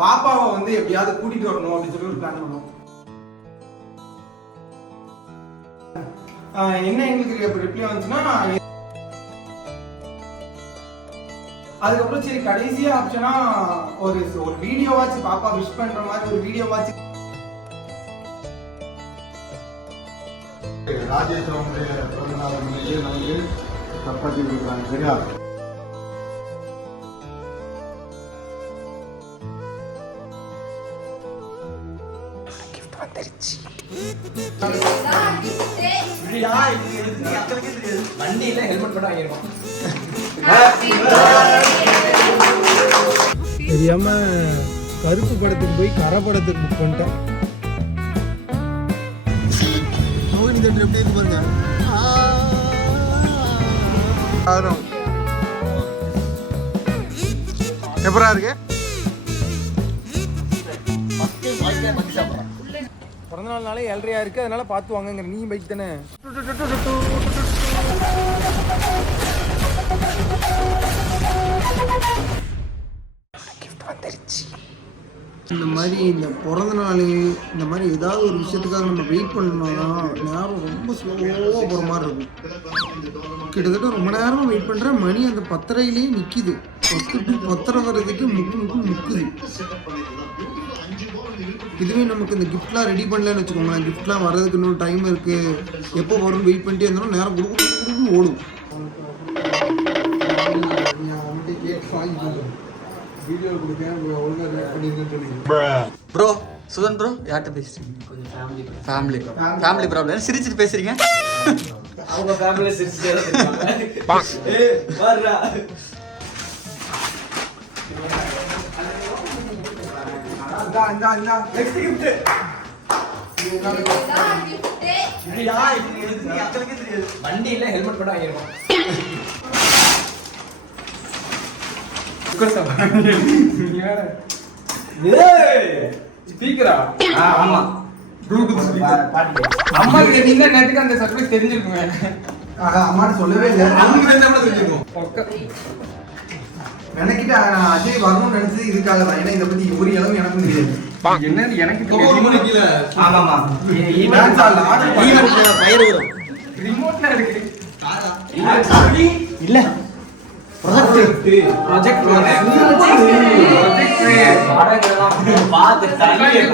பாப்பாவை வந்து எப்படியாவது கூட்டிட்டு வரணும் அப்படின்னு சொல்லி ஒரு பிளான் பண்ணோம். என்ன எங்களுக்கு ரிப்ளை வந்துச்சுன்னா, அதுக்கப்புறம் சரி கடைசியா ஆப்ஷனா ஒரு வீடியோவாச்சு பாப்பா விஷ் பண்ற மாதிரி ஒரு வீடியோவாச்சு ராஜேஷ் அவங்களுடைய பிறந்தநாள் முன்னிலையில் நமக்கு சப்பாத்தி கொடுக்குறாங்க. சரியா? வண்டியில ஹெல்மெட் போட்டு வாங்கிருக்கோம். தெரியாம கருப்பு படத்துக்கு போய் கரை படத்துக்கு புக் பண்ணிட்டேன். எப்படி இருக்கு பாருங்க. எப்பரா இருக்கு? பிறந்தநாள்னாலே 7:30 இருக்கு, அதனால பார்த்து வாங்குங்கிற. நீ பைக் தானே? இந்த மாதிரி இந்த பிறந்த நாள் இந்த மாதிரி ஏதாவது ஒரு விஷயத்துக்காக நம்ம வெயிட் பண்ணோம்னா நேரம் ரொம்ப ஸ்லோவாக போகிற மாதிரி இருக்கும். கிட்டத்தட்ட ரொம்ப நேரமாக வெயிட் பண்ணுறேன். மணி அந்த 10:30 நிற்கிது. 10:30 வர்றதுக்கு முக்குது. இதுவே நமக்கு இந்த கிஃப்ட்லாம் ரெடி பண்ணலன்னு வச்சுக்கோங்களேன், கிஃப்ட்லாம் வர்றதுக்கு இன்னும் டைம் இருக்குது, எப்போ வரும்னு வெயிட் பண்ணிட்டே இருந்தோம், நேரம் கொடுக்கும் ஓடும். வீடியோ கொடுக்கேன், ஒழுங்காக ரியாக்ட் பண்ணிருக்கேன்னு சொல்லி. ப்ரோ சுதன் ப்ரோ யார்கிட்ட பேசுறீங்க? கொஞ்சம் ஃபேமிலி ப்ராப்ளம். சிரிச்சிட்டு பேசுறீங்க. அவங்க ஃபேமிலில சிரிச்சிட்டே இருக்காங்க. ஏய் வர்றா. Next gift. வண்டியில ஹெல்மெட் போட்டு வாங்கிருக்கோம். ஸ்பீக்கரா? ஆமா, ப்ளூடூத் ஸ்பீக்கர். அம்மா கேட்டீங்கன்னா நேத்துக்கு அந்த சர்ப்ரைஸ் தெரிஞ்சிருக்குங்க. அம்மாட்ட சொல்லவே இல்லை. அவங்க என்ன கூட தெரிஞ்சிருக்கும். நினைக்கிட்டு அஜய் வரணும்னு நினைச்சது இதுக்காக தான். ஏன்னா இதை பத்தி ஒரு இளவும் எனக்கும் தெரியாது. என்னன்னு எனக்கு ஆமாமா ரிமோட்ல இருக்கு இல்ல ப்ராஜெக்ட்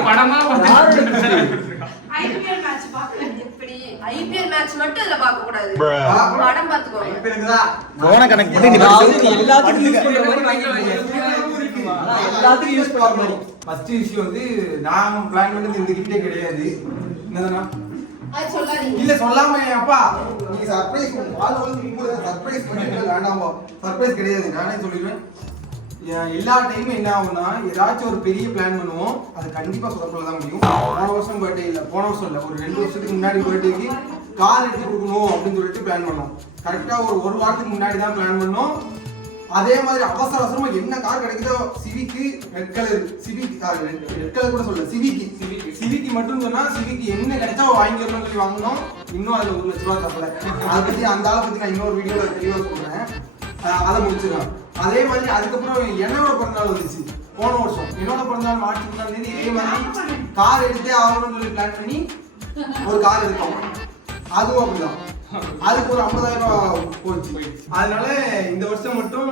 படமா ஐபிஎல் மேட்ச் மட்டும் இதுல பார்க்க கூடாது. படம் பாத்துக்கோங்க. போன கனெக்ட் பண்ணி எல்லாத்துக்கும் யூஸ் பண்ற மாதிரி வாங்கிடுவாங்க. எல்லாத்துக்கும் யூஸ் பண்ற மாதிரி. ஃபர்ஸ்ட் விஷயம் வந்து நான் பிளான் பண்ணது இந்த கிஃப்டே கிடையாது. என்னதுன்னா அது சொல்லாதீங்க. இல்ல சொல்லாம அப்பா நீ சர்ப்ரைஸ் வால் வந்து நீங்க சர்ப்ரைஸ் பண்ணிட்டு வேண்டாமா? சர்ப்ரைஸ் கிடையாது, நானே சொல்லிடுவேன். எல்லா டைமும் என்ன ஆகும்னா ஏதாச்சும் ஒரு பெரிய பிளான் பண்ணுவோம், அது கண்டிப்பா சொதப்பல தான் முடியும். போன வருஷம் பர்த்டே இல்ல, போன வருஷம் இல்ல, ஒரு 2 வருஷத்துக்கு முன்னாடி பர்த்டேக்கு கார் எடுத்து கொடுக்கணும் அப்படின்னு சொல்லிட்டு பிளான் பண்ணோம். கரெக்டா ஒரு வாரத்துக்கு முன்னாடி தான் பிளான் பண்ணோம். அதே மாதிரி அவசர அவசரமா என்ன கார் கிடைக்குதோ, Civic red colour, Civic red colour கூட சொல்ல, சிவிக்கு மட்டும் சொன்னா சிவிக்கு என்ன கிடைச்சா வாங்கிடணும்னு சொல்லி வாங்கணும். இன்னும் அதுல 1 லட்ச ரூபா தரல. அதை பத்தி அந்த ஆளை பத்தி நான் இன்னொரு வீடியோல தெளிவா சொல்றேன். அதை முடிச்சிடலாம். அதே மாதிரி அதுக்கப்புறம் என்னோட பிறந்தநாள் வந்துச்சு போன வருஷம். என்னோட பிறந்தநாள் மார்ச் 3ஆம் தேதி. இதே மாதிரி கார் எடுத்தே ஆகணும்னு சொல்லி பிளான் பண்ணி ஒரு கார் எடுத்தோம். அதுவும் அப்படிதான். அதுக்கு ஒரு 50,000 ரூபாய் போச்சு. அதனால இந்த வருஷம் மட்டும்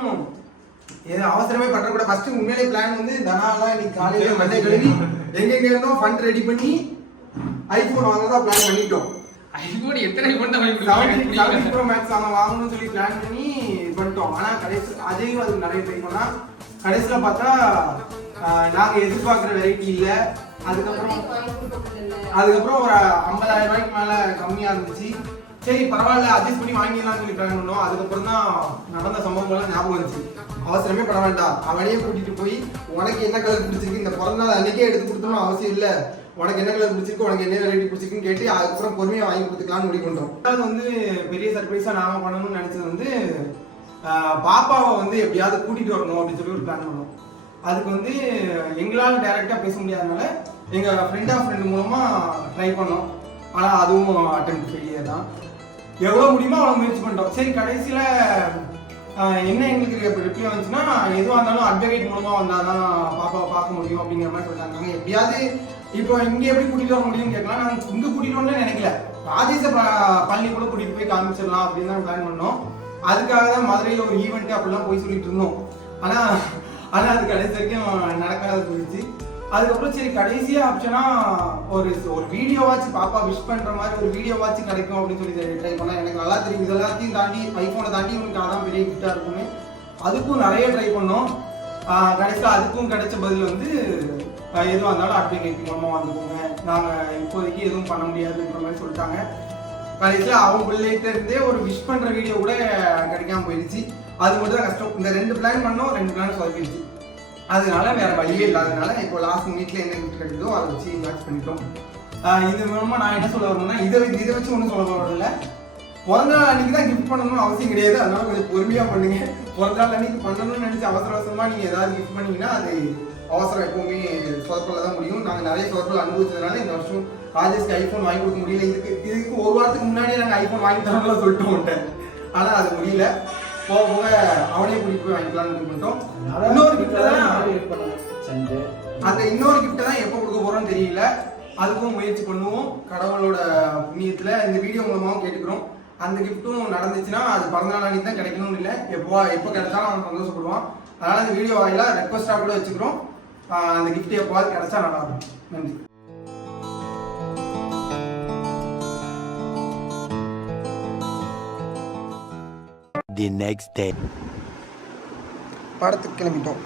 அவசரமே பண்றக்கூட. ஃபர்ஸ்ட் உண்மையிலே பிளான் வந்து தனாலாம் இன்னைக்கு காலையில மண்டே கழுவி எங்க இருந்தோம் ஃபண்ட் ரெடி பண்ணி ஐபோன் வாங்கறதா பிளான் பண்ணிட்டோம். ஐபோன் எத்தனை ஐபோன் தான் வாங்கணும்? 17 Pro Max வாங்கணும்னு சொல்லி பிளான் பண்ணி பண்ணிட்டோம். ஆனா கடைசி அஜயும் அதுக்கு நிறைய ட்ரை பண்ணா கடைசியில பார்த்தா நாங்க எதிர்பார்க்குற வெரைட்டி இல்லை. அதுக்கப்புறம் ஒரு 50,000 ரூபாய்க்கு மேல கம்மியா இருந்துச்சு. சரி பரவாயில்ல அட்ஜஸ்ட் பண்ணி வாங்கிடலாம்னு சொல்லி பிளான் பண்ணோம். அதுக்கப்புறம் தான் நடந்த சம்பவங்கள்லாம் ஞாபகம் வந்துச்சு. அவசரமே பட வேண்டாம், அவனையே கூட்டிட்டு போய் உனக்கு என்ன கலர் பிடிச்சிருக்கு, இந்த பிறந்த நாள் அன்னைக்கே எடுத்து கொடுத்தோம்னு அவசியம் இல்லை, உனக்கு என்ன கலர் பிடிச்சிருக்கு, உனக்கு என்ன வெரைட்டி பிடிச்சிருக்குன்னு கேட்டு அதுக்கப்புறம் பொறுமையாக வாங்கி கொடுத்துக்கலாம்னு முடிவு பண்ணுறோம். அது வந்து பெரிய சர்ப்ரைஸாக நாம பண்ணணும்னு நினச்சது வந்து பாப்பாவை வந்து எப்படியாவது கூட்டிட்டு வரணும் அப்படின்னு சொல்லி ஒரு பிளான் பண்ணோம். அதுக்கு வந்து எங்களால் டைரெக்டாக பேச முடியாதனால எங்கள் ஃப்ரெண்ட் மூலமாக ட்ரை பண்ணோம். ஆனால் அதுவும் அட்டெம்ப்ட் ஃபெயிலியர் தான். எவ்வளோ முடியுமோ அவ்வளோ முயற்சி பண்ணிட்டோம். சரி கடைசியில் என்ன எங்களுக்கு ரிப்ளை வந்துச்சுன்னா எதுவாக இருந்தாலும் அட்வொகேட் மூலமாக வந்தால் தான் பாப்பாவை பார்க்க முடியும் அப்படிங்கிற மாதிரி சொல்லிட்டாங்க. எப்படியாவது இப்போ இங்கே எப்படி கூட்டிகிட்டு வர முடியும்னு கேட்கலாம். நாங்கள் இங்கே கூட்டிகிட்டு வரணும்னு நினைக்கல, ராஜேஷ பள்ளி கூட கூட்டிகிட்டு போய் காமிச்சிடலாம் அப்படின்னு தான் பிளான் பண்ணோம். அதுக்காக தான் மதுரையில் ஒரு ஈவெண்ட்டு அப்படிலாம் போய் சொல்லிட்டு இருந்தோம். ஆனால் அது கடைசி வரைக்கும் நடக்காத போயிடுச்சு. அதுக்கப்புறம் சரி கடைசியாக ஆப்ஷனாக ஒரு வீடியோவாச்சு பாப்பா விஷ் பண்ணுற மாதிரி ஒரு வீடியோவாச்சு கிடைக்கும் அப்படின்னு சொல்லி ட்ரை பண்ணேன். எனக்கு நல்லா தெரியும் இது எல்லாத்தையும் தாண்டி ஐஃபோனை தாண்டி உங்களுக்கு அதான் பெரிய கிஃப்டாக இருக்குமே. அதுக்கும் நிறைய ட்ரை பண்ணோம். கடைசியில் அதுக்கும் கிடைச்ச பதில் வந்து எதுவாக இருந்தாலும் அட்வொகேட் மூலமாக வந்துக்கோங்க, நாங்கள் இப்போதைக்கு எதுவும் பண்ண முடியாதுன்ற மாதிரி சொல்லிட்டாங்க. கடைசியில் அவங்க பிள்ளைகிட்ட இருந்தே ஒரு விஷ் பண்ணுற வீடியோ கூட கிடைக்காம போயிடுச்சு. அது மட்டும் தான் கஷ்டம். இந்த 2 பிளான் பண்ணோம், 2 பிளான் சொதப்பிடுச்சு. அதனால வேற வழியே இல்லாதனால இப்போ லாஸ்ட் மினிட்ல என்ன கிஃப்ட் கிடைக்குதோ அதை வச்சு மேட்ச் பண்ணிட்டோம். இது மூலமா நான் என்ன சொல்ல வரணும்னா இதை வச்சு ஒன்றும் சொல்ல வரல. பிறந்த நாள் அன்னைக்கு தான் கிஃப்ட் பண்ணணும்னு அவசியம் கிடையாது. அதனால கொஞ்சம் பொறுமையா பண்ணுங்க. பிறந்த நாள் அன்னைக்கு பண்ணணும்னு நினைச்சு அவசரமா நீங்க ஏதாவது கிஃப்ட் பண்ணீங்கன்னா அது அவசரம் எப்பவுமே சொதப்பல தான் முடியும். நாங்கள் நிறைய சொதப்பல் அனுபவிச்சதுனால இந்த வருஷம் ராஜேஷ்க்கு ஐஃபோன் வாங்கி கொடுக்க முடியல. இதுக்கு ஒரு வாரத்துக்கு முன்னாடியே நாங்கள் ஐஃபோன் வாங்கி தரோம்லாம் சொல்லிட்டு வந்துட்டேன். ஆனால் அது முடியல. போக போக அவனே கூட்டிட்டு போய் வாங்கிக்கலாம்னு பண்ணிட்டோம். இன்னொரு கிஃப்ட் தான் அந்த இன்னொரு கிஃப்ட் தான் எப்போ கொடுக்க போறோம்னு தெரியல. அதுக்கும் முயற்சி பண்ணுவோம். கடவுளோட புண்ணியத்துல இந்த வீடியோ மூலமாகவும் கேட்டுக்கிறோம். அந்த கிஃப்ட்டும் நடந்துச்சுன்னா அது பிறந்தநாள் அன்னைக்கு தான் கிடைக்கணும்னு இல்லை, எப்போ கிடைச்சாலும் அவன் சந்தோஷப்படுவான். அதனால இந்த வீடியோ வாயில ரெக்வஸ்டா கூட வச்சுக்கிறோம். அந்த கிஃப்ட் எப்போவாது கிடைச்சா நல்லா இருக்கும். நன்றி. The next day. படத்துக்கு கிளம்பிட்டோம்.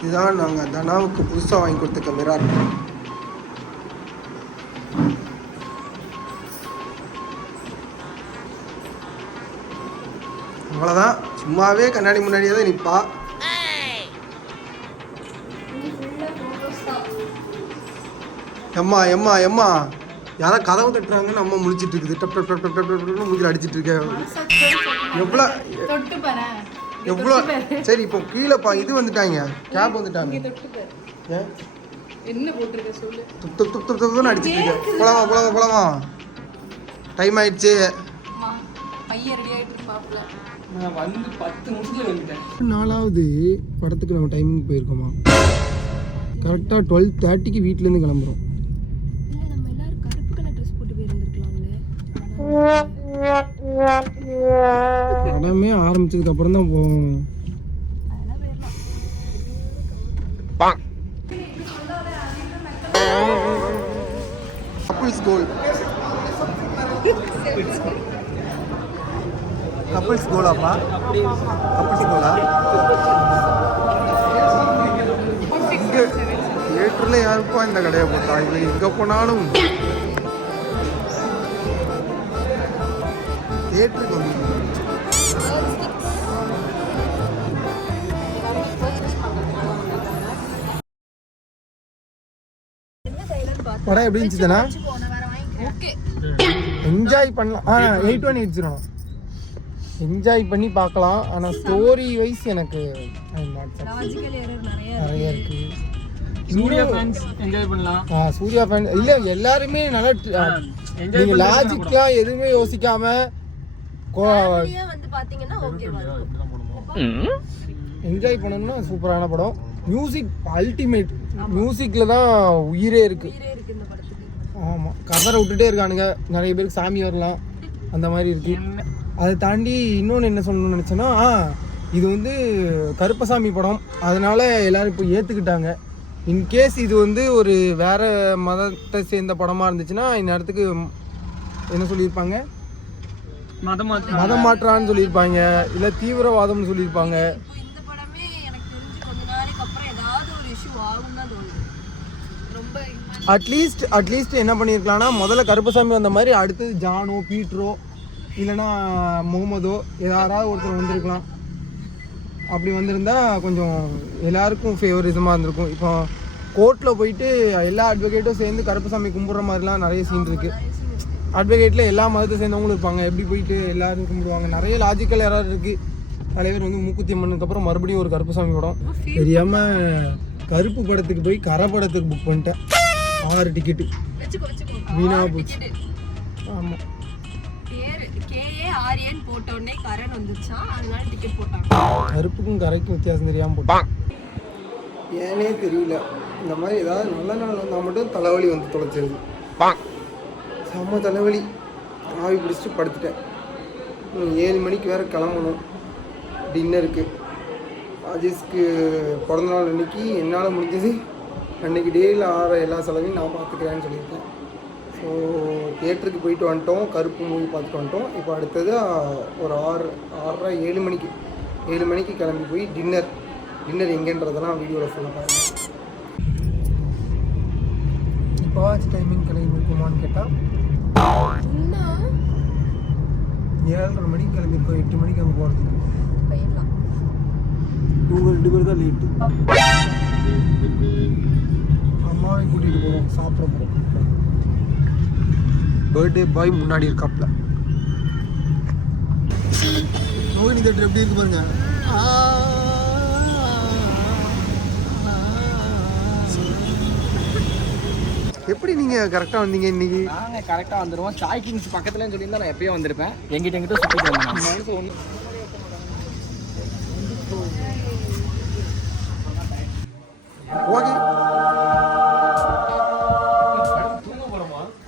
இதுதான் நாங்கள் தனாவுக்கு புதுசாக வாங்கி கொடுத்த மிரார். அவ்வளோதான், சும்மாவே கண்ணாடி முன்னாடியே தான் நிற்பா. எம்மா எம்மா எம்மா யாரா கதவு தட்டுறாங்கன்னு அம்மா முழிச்சிட்டு இருக்குது. டப் டப் டப் டப் டப் டப்னு மூஞ்சில் அடிச்சிட்டு இருக்கேன். எவ்வளோ சரி இப்போ கீழேப்பா இது வந்துட்டாங்க, கேப் வந்துட்டாங்க. ஏன் என்ன போட்டுருக்க சொல்லு. துப் துப் துப் துப் துப்னு அடிச்சிட்டு இருக்கேன். போலாமா டைம் ஆயிடுச்சு. பையன் ரெடி ஆயிட்டு இருப்பாப்ல. நான் வந்து 10 நிமிஷத்துல வந்துட்டேன். 4வது படத்துக்கு நம்ம டைமிங் போயிருக்கோமா? கரெக்டாக 12:30க்கு வீட்டிலேருந்து கிளம்புறோம். படமே ஆரம்பிச்சதுக்கு அப்புறம் தான் போவோம். கப்புள்ஸ் கோல் கப்புள்ஸ் கோலாப்பா? கப்புள்ஸ் கோலா? இங்கே தியேட்டரில் யாருப்பா இந்த கடையை போட்டா? இல்லை எங்கே போனாலும் தியேட்டருக்கு வந்து படம் எப்படி இருந்துச்சுன்னா என்ஜாய் பண்ணலாம். 8:1 இடிச்சிடும், என்ஜாய் பண்ணி பார்க்கலாம். ஆனால் ஸ்டோரி வைஸ் எனக்கு நிறைய இருக்கு. சூர்யா ஃபேன்ஸ் என்ஜாய் பண்ணலாம். சூர்யா ஃபேன் இல்லை, எல்லாருமே நல்லா நீங்க லாஜிக்லாம் எதுவுமே யோசிக்காம என்ஜாய் பண்ணணும்னா சூப்பரான படம். Music ultimate. மியூசிக்ல தான் உயிரே இருக்கு. ஆமாம், கதரை விட்டுட்டே இருக்கானுங்க. நிறைய பேருக்கு சாமி வரலாம் அந்த மாதிரி இருக்கு. அதை தாண்டி இன்னொன்று என்ன சொல்லணும்னு நினச்சேன்னா, இது வந்து கருப்பசாமி படம், அதனால எல்லாரும் இப்போ ஏற்றுக்கிட்டாங்க. இன்கேஸ் இது வந்து ஒரு வேற மதத்தை சேர்ந்த படமாக இருந்துச்சுன்னா இந்நேரத்துக்கு என்ன சொல்லியிருப்பாங்க, மதம் மாற்றான்னு சொல்லியிருப்பாங்க, இல்லை தீவிரவாதம்னு சொல்லியிருப்பாங்க. அட்லீஸ்ட் என்ன பண்ணியிருக்கலாம்னா, முதல்ல கருப்பசாமி வந்த மாதிரி அடுத்தது ஜானோ, பீட்ரோ, இல்லைன்னா முகமதோ யாராவது ஒருத்தர் வந்திருக்கலாம். அப்படி வந்திருந்தா கொஞ்சம் எல்லாருக்கும் ஃபேவரிசமாக இருந்திருக்கும். இப்போ கோர்ட்டில் போயிட்டு எல்லா அட்வொகேட்டும் சேர்ந்து கருப்பசாமி கும்பிட்ற மாதிரிலாம் நிறைய சீன் இருக்குது. அட்வொகேட்டில் எல்லா மதத்தை சேர்ந்தவங்களும் இருப்பாங்க. எப்படி போயிட்டு எல்லாரும் கும்பிடுவாங்க. நிறைய லாஜிக்கல் யாராவது இருக்குது. தலைவர் வந்து மூக்குத்தி அம்மனுக்கு மறுபடியும் ஒரு கருப்பசாமி படம். தெரியாமல் கருப்பு படத்துக்கு போய் கரை படத்துக்கு புக் பண்ணிட்டேன். 6 டிக்கெட்டு வீணா போச்சு. ஆமாம், ஆரியன் போட்ட உடனே கரண் வந்துருச்சா, அதனால டிக்கெட் போட்டாங்க. கருப்புக்கும் கரைக்கும் வித்தியாசம் தெரியாமல் போட்டான். ஏனே தெரியல. இந்த மாதிரி ஏதாவது நல்ல நாள் வந்தால் மட்டும் தலைவலி வந்து தொலைச்சிருது. செம்ம தலைவலி. ஆவி பிடிச்சிட்டு படுத்துட்டேன். 7 மணிக்கு வேறு கிளம்பணும் டின்னருக்கு. ராஜேஷ்க்கு பிறந்தநாள் அன்றைக்கி என்னால் முடிஞ்சது அன்றைக்கி டேயில் ஆகிற எல்லா செலவையும் நான் பார்த்துக்கிறேன்னு சொல்லியிருக்கேன். ஸோ தியேட்டருக்கு போயிட்டு வந்துட்டோம், கருப்பு மூவி பார்த்துட்டு வந்துட்டோம். இப்போ அடுத்தது ஒரு 6:30 7 மணிக்கு கிளம்பி போய் டின்னர் எங்கேன்றதெல்லாம் வீடியோவில் சொல்ல பாருங்கள். இப்போ வாட்ச் டைமிங் கிளம்பி இருக்குமான்னு கேட்டால் 7:30 மணிக்கு கிளம்பிருக்கோம். 8 மணிக்கு அங்கே போகிறதுக்கு. இவங்க 2 பேர் தான் லேட்டு. அம்மாவை கூட்டிகிட்டு போவோம், சாப்பிட போகிறோம். பர்த்டே பாய் முன்னாடி இருக்காப்ல. மோகினி தேட்டர் எப்படி இருக்கு பாருங்க. எப்படி நீங்கள் கரெக்டாக வந்தீங்க இன்னைக்கு? நாங்கள் கரெக்டாக வந்துடுவோம். சாய் கிங்ஸ் பக்கத்துலன்னு சொல்லியிருந்தா நான் எப்பயும் வந்திருப்பேன். எங்கிட்ட சுற்றிட்டு வந்தேன். ஓகே.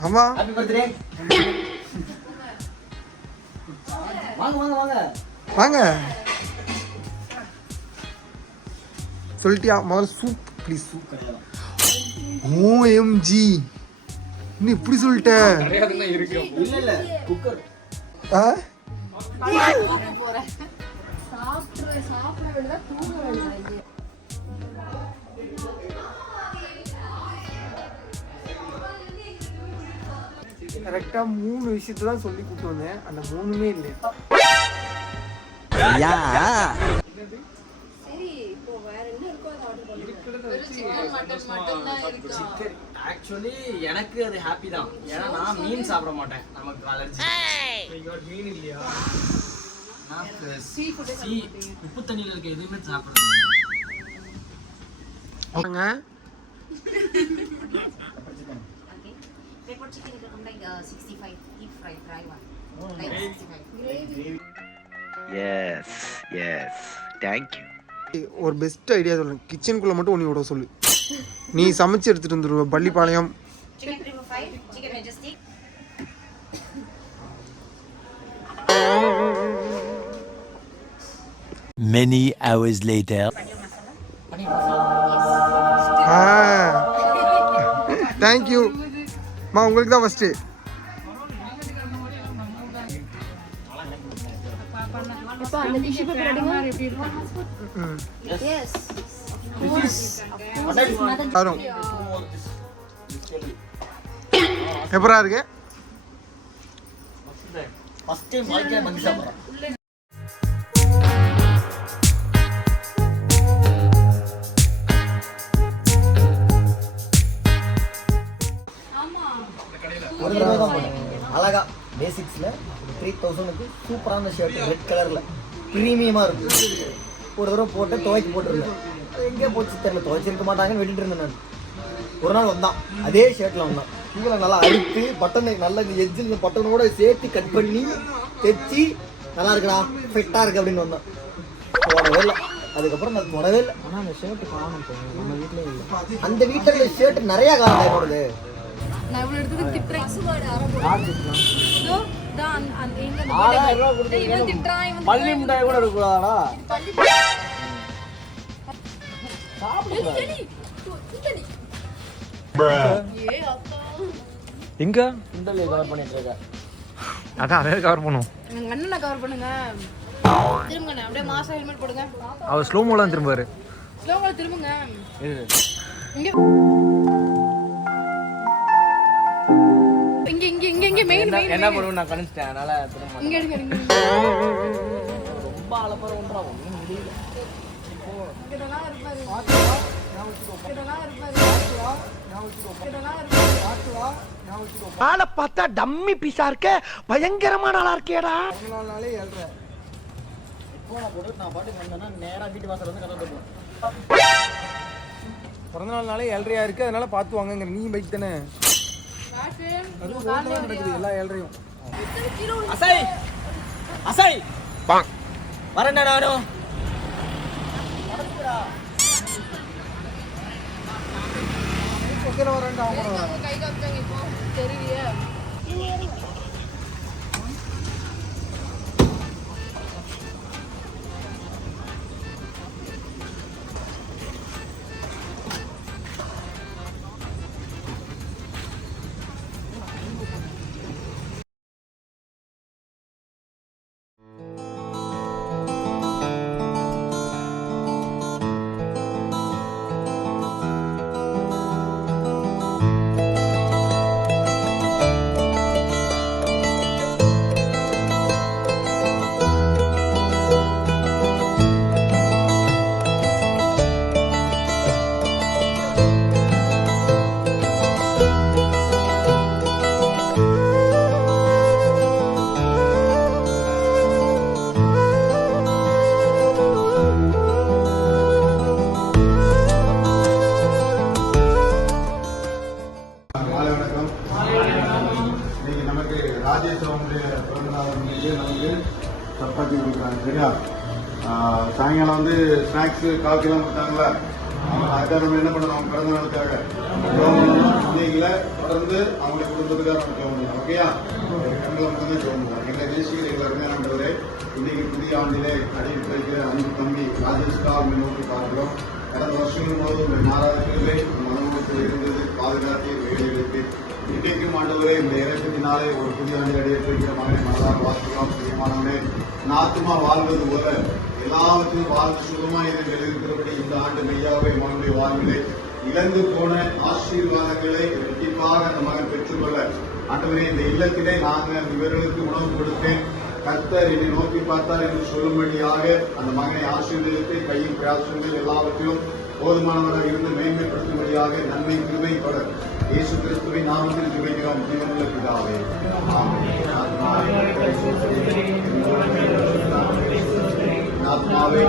ஆமா. Happy birthday. வாங்க வாங்க. சொல்லிட்டியா? முதல்ல சூப் ப்ளீஸ். சூப் கிடையாது. ஓஎம்ஜி, இன்னும் இப்படி சொல்லிட்ட? இல்ல குக்கர். போறேன் சாப்பிட வேண்டியதா, தூங்க வேண்டியதா. கரெக்டாக 3 விஷயத்தை தான் சொல்லி கூப்பிட்டு வந்தேன். அந்த 3மே இல்லை. சரி, இப்போ வேற என்ன இருக்கோ அதை ஆர்டர் பண்ணுங்க. சிக்கன் மட்டன் தான் இருக்கு. சிக்கன் ஆக்சுவலி எனக்கு அது ஹாப்பி தான். ஏன்னா நான் மீன் சாப்பிட மாட்டேன். நமக்கு அலர்ஜி. மீன் இல்லையா? உப்பு தண்ணியில் இருக்க எதுவுமே சாப்பிடுறது. Pepper chicken it come like 65, deep fried, dry one. Like 65. Gravy. Yes. Thank you. ஒரு பெஸ்ட் ஐடியா சொல்றேன். கிச்சனுக்குள்ள மட்டும் உன்னை விட சொல்லு. நீ சமைச்சு எடுத்துட்டு வந்துருவ. Pallipalayam Chicken primo 5, chicken majestic. Many hours later. Thank you மா. உங்களுக்கு தான் ஃபஸ்ட்டு. இப்போ அந்த டிஷ்யூ பேப்பர் எடுங்க. எஸ். வரும். எப்பரா இருக்கு? ஃபர்ஸ்ட் டைம் வாழ்க்கையில மங்கி சாப்பிடுறேன். ஒரு தடவை தான் போனேன். அழகா பேசிக்ஸ்ல 3000க்கு சூப்பரான ஷர்ட், ரெட் கலர்ல ப்ரீமியமா இருக்கும். ஒரு தடவை போட்டு துவைக்க போட்டுருந்தேன். அது எங்கேயோ போச்சு தெரியல. துவைச்சிருக்க மாட்டாங்கன்னு வெட்டிட்டு இருந்தேன் நான். ஒரு நாள் வந்தான், அதே ஷர்ட்ல வந்தான். கீழே நல்லா அழுத்து பட்டனை நல்லா எஜ்ஜில் பட்டனோட சேர்த்து கட் பண்ணி தைச்சி நல்லா இருக்குடா, ஃபிட்டா இருக்கு அப்படின்னு வந்தான். போடவே இல்லை. அதுக்கப்புறம் நான் தொடவே இல்லை. ஆனால் அந்த ஷர்ட் காணும் நம்ம வீட்டிலே இல்லை. அந்த வீட்டில் ஷர்ட் நிறையா காணும் என்னோடது. நான் இவ்வளவு எடுத்து திட்றேன். பள்ளி மிட்டாய் கூட இருக்கக்கூடாதா? எங்க இண்டல்ல கவர் பண்ணிட்டு இருக்க. அதான் அதே கவர் பண்ணும். எங்க அண்ணனை கவர் பண்ணுங்க. திரும்புங்க, அப்படியே மாசா ஹெல்மெட் போடுங்க. அவர் ஸ்லோமோலாம் திரும்பாரு. ஸ்லோவா திரும்புங்க. இங்க இங்க மெயின் என்ன பண்ணுவேன் நான் கணிச்சிட்டேன். அதனால திரும்ப இங்க எடுங்க. ரொம்ப அலப்பற ஒன்றா ஒன்றும் முடியல. இதெல்லாம் இருப்பாரு. ஆளை பார்த்தா டம்மி பீஸா இருக்க, பயங்கரமான ஆளா இருக்கேடா. நாளே 7:30. இப்போ நான் போட்டு நான் பாட்டுக்கு வந்தேன்னா நேராக வீட்டு வாசல் வந்து கதை போடுவேன். பிறந்தநாள்னாலே 7:30 இருக்கு, அதனால பார்த்து வாங்குங்க. நீ பைக் தானே? அது ரோட்ல நடக்குது எல்லா 7:30. அசை அசை வரேன்டா நானும். வரேன்டா அவங்க கூட வரேன். கை காமிச்சாங்க இப்போ தெரியலையே. மாலை வணக்கம். இன்னைக்கு நமக்கு ராஜேஷ் அவங்களுடைய பிறந்த நாள் முன்னிட்டு நமக்கு சப்பாத்தி கொடுக்குறாங்க. சரியா? சாயங்காலம் வந்து ஸ்நாக்ஸ் காஃபிலாம் கொடுத்தாங்களா? அதுக்காக நம்ம என்ன பண்ணணும்? அவங்க பிறந்த நாளுக்காக இன்னைக்குல தொடர்ந்து அவங்களுடைய குடும்பத்துக்காக நம்ம ஜெபம் பண்ணணும். ஓகேயா? கண்களை மட்டும்தான் ஜெபம் பண்ணுவோம். எங்களை தேசிய எல்லாருமே ஆண்டவரே, இன்னைக்கு புதிய ஆண்டிலே அடித்து வைக்கிற அன்பு தம்பி ராஜேஷ்காக நோக்கி பார்க்கிறோம். கடந்த வருஷங்கள் முழுவதும் மாறாத கிருபை மனமுகத்தில் இருந்தது, பாதுகாத்து வேலைகளுக்கு இன்றைக்கும் ஆண்டவரே இந்த இறக்கத்தினாலே ஒரு புதிய ஆண்டு அடையப்படுகிற மகனை மனதாக வாசிக்கலாம். பிரியமானவனே, நாத்துமா வாழ்வது போல எல்லாவற்றையும் வாழ்ந்து சுகமாக இருந்து எழுதியிருக்கிறபடி இந்த ஆண்டு மெய்யாவை மகனுடைய வாழ்விலே இழந்து போன ஆசீர்வாதங்களை கண்டிப்பாக அந்த மகன் பெற்றுக்கொள்ள ஆண்டவரே, இந்த இல்லத்திலே நாங்கள் இவர்களுக்கு உணவு கொடுத்தேன், கர்த்தர் என்னை நோக்கி பார்த்தார் என்று சொல்லும்படியாக அந்த மகனை ஆசீர்வதித்து கையின் பிரயாசங்கள் எல்லாவற்றையும் போதுமானவராக இருந்து மேன்மைப்படுத்தும்படியாக நன்மை கிருபை பட இயேசு கிறிஸ்துவின் நாமத்தில் ஜெபிக்கிறோம் ஜீவனுள்ள பிதாவே. ஆமென். ஆத்மாவே